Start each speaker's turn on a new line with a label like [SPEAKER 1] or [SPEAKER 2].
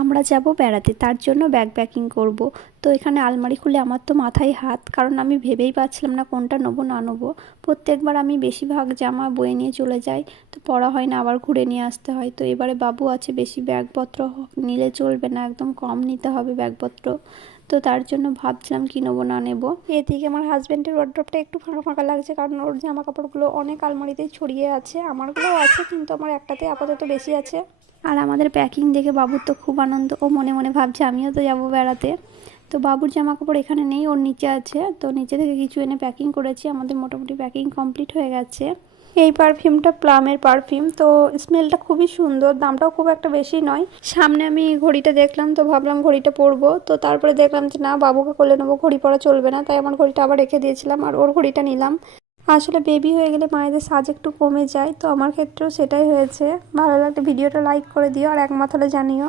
[SPEAKER 1] আমরা যাব বেড়াতে তার জন্য ব্যাগ প্যাকিং করব। তো এখানে আলমারি খুলে আমার তো মাথায় হাত কারণ আমি ভেবেই পাচ্ছিলাম না কোনটা নেব না নেব। প্রত্যেকবার আমি বেশিরভাগ জামা বয়ে নিয়ে চলে যাই তো পরা হয় না আবার ঘুরে নিয়ে আসতে হয়। তো এবারে বাবু আছে বেশি ব্যাগপত্র নিলে চলবে না একদম কম নিতে হবে ব্যাগপত্র। তো তার জন্য ভাবছিলাম কি নেব না নেব। এদিকে আমার হাজব্যান্ডের ওয়ার্ড্রপটা একটু ফাঁকা ফাঁকা লাগছে কারণ ওর জামা কাপড়গুলো অনেক আলমারিতেই ছড়িয়ে আছে আমারগুলোও আছে কিন্তু আমার একটাতে আপাতত বেশি আছে। আর আমাদের প্যাকিং দেখে বাবুর তো খুব আনন্দ ও মনে মনে ভাবছে আমিও তো যাব বেড়াতে। তো বাবুর জামা কাপড় এখানে নেই, ওর নিচে আছে। তো নিচে থেকে কিছু এনে প্যাকিং করেছি, আমাদের মোটামুটি প্যাকিং কমপ্লিট হয়ে গেছে। এই পারফিউমটা প্লামের পারফিউম তো স্মেলটা খুবই সুন্দর, দামটাও খুব একটা বেশি নয়। সামনে আমি ঘড়িটা দেখলাম, তো ভাবলাম ঘড়িটা পরবো। তো তারপরে দেখলাম যে না, বাবুকে কোলে নেব, ঘড়ি পরা চলবে না, তাই আমার ঘড়িটা আবার রেখে দিয়েছিলাম আর ওর ঘড়িটা নিলাম। আসলে বেবি হয়ে গেলে মায়েদের সাজ একটু কমে যায়, তো আমার ক্ষেত্রেও সেটাই হয়েছে। ভালো লাগলে ভিডিওটা লাইক করে দিও আর একমাত হলে জানিও।